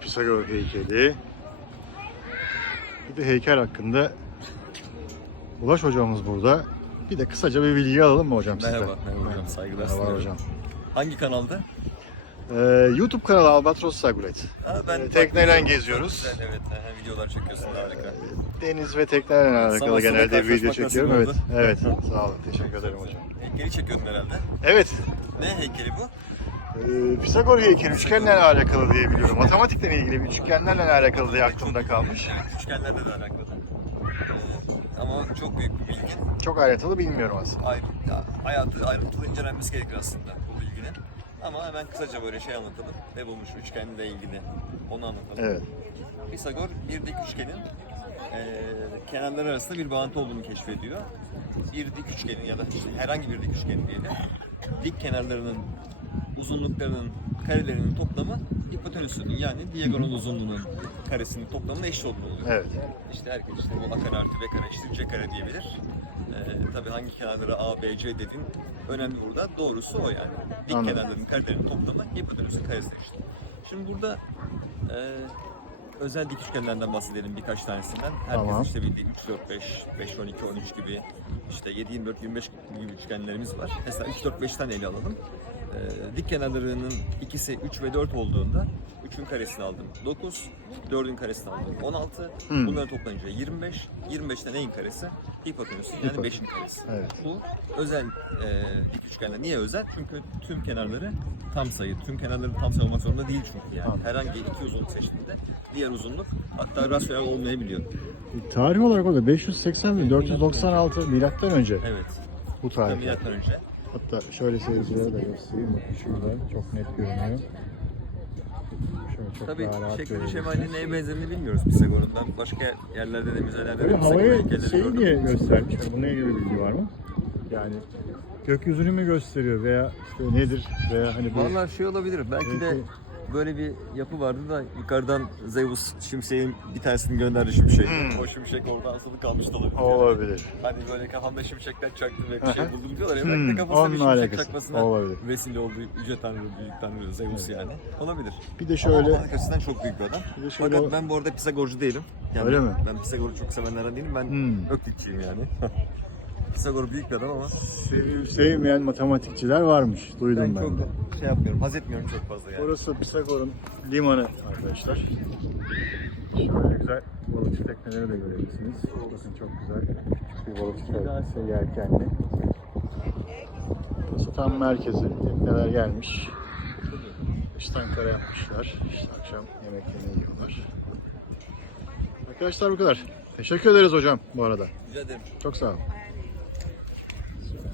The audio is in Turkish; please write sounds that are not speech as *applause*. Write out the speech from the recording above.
Pisagor heykeli. Bir de heykel hakkında Ulaş hocamız burada. Bir de kısaca bir bilgi alalım mı hocam sizden? Merhaba, merhaba hocam. Saygılar Merhaba sunuyorum. hocam. Hangi kanalda? Ee, YouTube kanalı Albatros Saguret. Ha, Ee, tekneyle geziyoruz. Güzel, evet. Videolar çekiyorsun harika. Deniz ve teknelerle alakalı genelde video çekiyorum. Evet, evet. *laughs* Sağ olun. Teşekkür ederim hocam. Heykeli çekiyordun herhalde. Evet. Ne heykeli bu? Ee, Pisagor heykeli üçgenle alakalı diye biliyorum. Matematikle ilgili bir üçgenlerle alakalı diye aklımda kalmış. Üçgenlerle de alakalı. Ee, ama çok büyük bir bilgi. Çok ayrıntılı bilmiyorum aslında. Ayrı, ya, hayatı ayrıntılı incelenmesi gerekir aslında bu bilginin. Ama hemen kısaca böyle şey anlatalım. Ne bulmuş üçgenle ilgili onu anlatalım. Evet. Pisagor bir dik üçgenin eee kenarları arasında bir bağıntı olduğunu keşfediyor. Bir dik üçgenin ya da işte herhangi bir dik üçgenin diyelim. Dik kenarlarının uzunluklarının karelerinin toplamı hipotenüsünün yani diagonal uzunluğunun karesinin toplamına eşit olduğunu oluyor. Evet. İşte herkes işte bu a kare artı b kare eşittir c kare diyebilir. Ee, tabii hangi kenarlara a, b, c dedin önemli burada. Doğrusu o yani. Dik Anladım. kenarların karelerinin toplamı hipotenüsün karesine eşit. Şimdi burada e, özel dik üçgenlerden bahsedelim birkaç tanesinden. Herkes Tamam. işte bildiği 3, 4, 5, 5, 12, 13 gibi işte 7, 24, 25 gibi üçgenlerimiz var. Mesela 3, 4, 5'ten ele alalım. Ee, dik kenarlarının ikisi 3 ve 4 olduğunda 3'ün karesini aldım 9, 4'ün karesini aldım 16. Hmm. Bunları toplayınca 25. 25'ten neyin karesi? Hipotenüsün yani Hipotenüs. 5'in karesi. Evet. Bu özel e, dik üçgenler. Niye özel? Çünkü tüm kenarları tam sayı. Tüm kenarları tam sayı olmak zorunda değil çünkü yani. Anladım. Herhangi iki uzunluk seçtiğinde diğer uzunluk hatta rasyonel olmayabiliyor. Tarih olarak o da 580 ve 496 milattan önce Evet. bu tarihler. milattan önce. Hatta şöyle seyircilere de göstereyim. Bakın şurada çok net görünüyor. Şöyle çok Tabii daha rahat şekli görebilirsiniz. şemali neye benzediğini bilmiyoruz Pisagor'un. Ben başka yerlerde de müzelerde de Böyle Pisagor havaya heykelleri şey gördüm. diye göstermiş. Bununla ilgili bilgi var mı? Yani gökyüzünü mü gösteriyor veya işte nedir veya hani bu Vallahi şey olabilir. Belki de Belki- böyle bir yapı vardı da yukarıdan Zeus şimşeğin bir tanesini gönderdi şimşeği. O şimşek orada asılı kalmış da olabilir. olabilir. Hani böyle kafamda şimşekler çaktı ve bir şey buldum diyorlar ya. Hmm, Belki de kafasında bir şimşek alakası. çakmasına Olabilir. vesile oldu. Yüce Tanrı, Büyük Tanrı, Zeus yani. Olabilir. Bir de Ama şöyle matematik açısından çok büyük bir adam. Bir de şöyle Fakat ben bu arada Pisagorcu değilim. Yani Öyle mi? Ben Pisagor'u çok sevenlerden değilim. Ben Hmm. Öklitçiyim yani. *laughs* Pisagor büyük bir adam ama sev- sevmeyen matematikçiler varmış. Duydum ben ben, çok de. şey yapmıyorum, haz etmiyorum çok fazla yani. Burası Pisagor'un limanı arkadaşlar. Şöyle güzel balıkçı tekneleri de görebilirsiniz. Bakın çok güzel. Küçük bir balıkçı teknesi yelkenli. Burası tam merkezi. Tekneler gelmiş. İşten kara yapmışlar. İşte akşam yemeklerini yiyorlar. Arkadaşlar bu kadar. Teşekkür ederiz hocam bu arada. Rica ederim. Çok sağ olun.